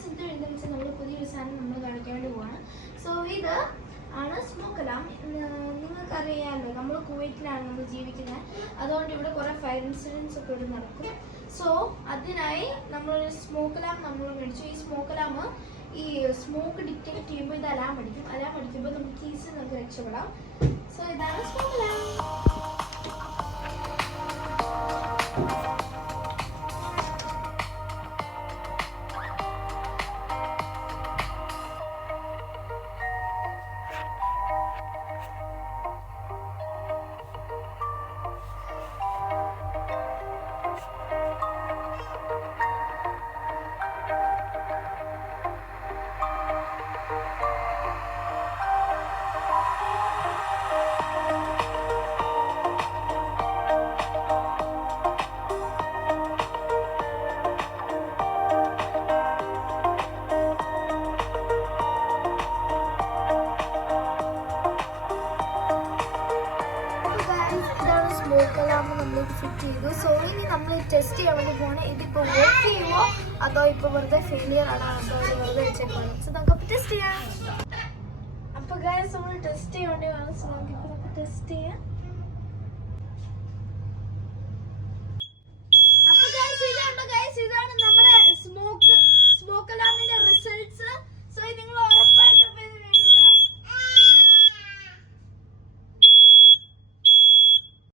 Friends എന്തെന്ന് വെച്ചാൽ നമ്മൾ പുതിയൊരു സാധനം നമ്മൾ കാണിക്കാൻ വേണ്ടി പോവാണ്. സോ ഇത് ആണ് സ്മോക്ക് അലാം. നിങ്ങൾക്കറിയാമല്ലോ നമ്മൾ കുവൈറ്റിലാണ് നമ്മൾ ജീവിക്കുന്നത്, അതുകൊണ്ട് ഇവിടെ കുറേ ഫയർ ഇൻസിഡൻസ് ഒക്കെ ഇവിടെ നടക്കും. സോ അതിനായി നമ്മളൊരു സ്മോക്ക് അലാം നമ്മൾ മേടിച്ചു. ഈ സ്മോക്ക് അലാം ഈ സ്മോക്ക് ഡിറ്റക്ട് ചെയ്യുമ്പോൾ ഇത് അലാം അടിക്കുമ്പോൾ നമുക്ക് ഈസി നമുക്ക് രക്ഷപ്പെടാം. സോ ഇതാണ് സ്മോക്ക് അലാം. നമ്മൾ ഫിറ്റ് ചെയ്തു. സോ ഇനി നമ്മൾ ടെസ്റ്റ് ചെയ്യാൻ വേണ്ടി പോകണം. ഇതിപ്പോൾ വർക്ക് ചെയ്യുമോ അതോ ഇപ്പോൾ വെറുതെ ഫെയിലിയർ ആണ്, അതോ വെറുതെ വെച്ചേക്കാണ്. സോ നമുക്ക് ടെസ്റ്റ് ചെയ്യാം. അപ്പോൾ ഗൈസ് നമ്മൾ ടെസ്റ്റ് ചെയ്യാൻ വേണ്ടി വേണം. സോ നമുക്കിപ്പോൾ ടെസ്റ്റ് ചെയ്യാം.